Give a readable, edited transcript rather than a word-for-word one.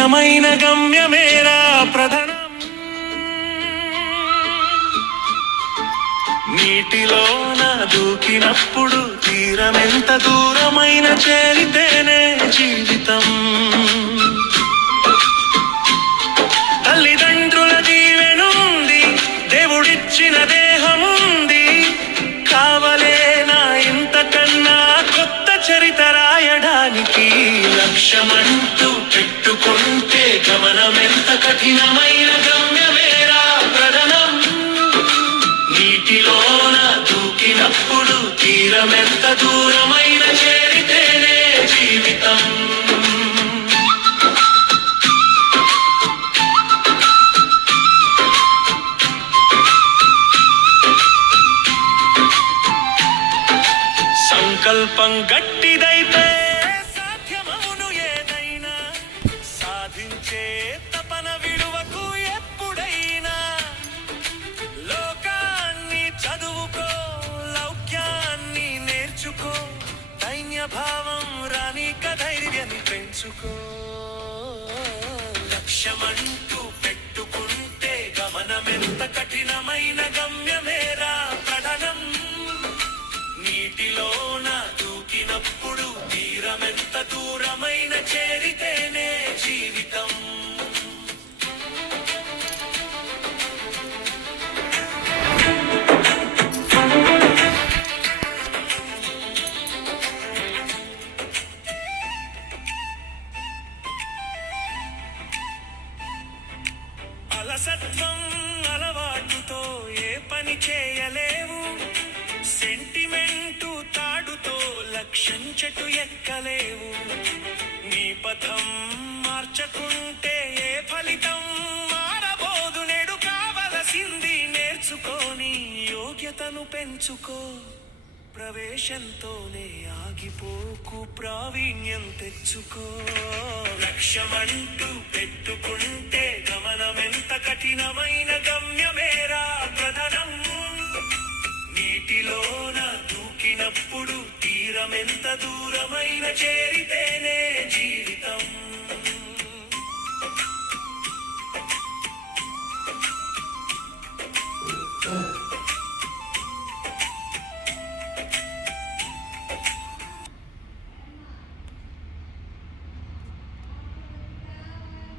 కఠినమైన గమ్యమేరా ప్రధానం. నీటిలోన దూకినప్పుడు తీరమెంత దూరమైన చేరితేనే జీవితం. తల్లిదండ్రుల దీవెనుంది, దేవుడిచ్చిన దేహముంది, కావలేనా ఇంతకన్నా కొత్త చరిత రాయడానికి. లక్ష్యమంటూ పెట్టుకుంటే గమనమెంత కఠినమైన గమ్యమేరా ప్రధానం. నీటిలోన దూకినప్పుడు తీరమెంత దూరమైన చేరితేనే జీవితం. సంకల్పం గట్టిదైతే సాధ్యమవును ఏదైనా. సాధించే తపన విడువకు ఎప్పుడైనా. లోకాన్ని చదువుకో, లౌక్యాన్ని నేర్చుకో, దైన్య భావం రానిక ధైర్యాన్ని పెంచుకో. లక్ష్యమంటూ పెట్టుకుంటే గమనమెంత కఠినమైన గమ్యమేరా ప్రధానం. నీటిలోన దూకినప్పుడు తీరమెంత దూరమైన చేరితేనే జీవితం. అలసత్వం అలవాటుతో ఏ పని చేయలేవు. సెంటిమెంటు తాడుతో లక్ష్యం చెట్టు ఎక్కలేవు. నీ పథం మార్చకుంటే ఏ ఫలితం మారబోదు. నేడు కావలసింది నేర్చుకొని యోగ్యతను పెంచుకో. ప్రవేశంతోనే ఆగిపోకు, ప్రావీణ్యం తెచ్చుకో. లక్ష్యమంటూ పెట్టుకుంటే గమనమెంత కఠినమైన గమ్యమేరా ప్రధానం. నీటిలోన దూకినప్పుడు తీరమెంత దూరమైన చేరితేనే జీవితం.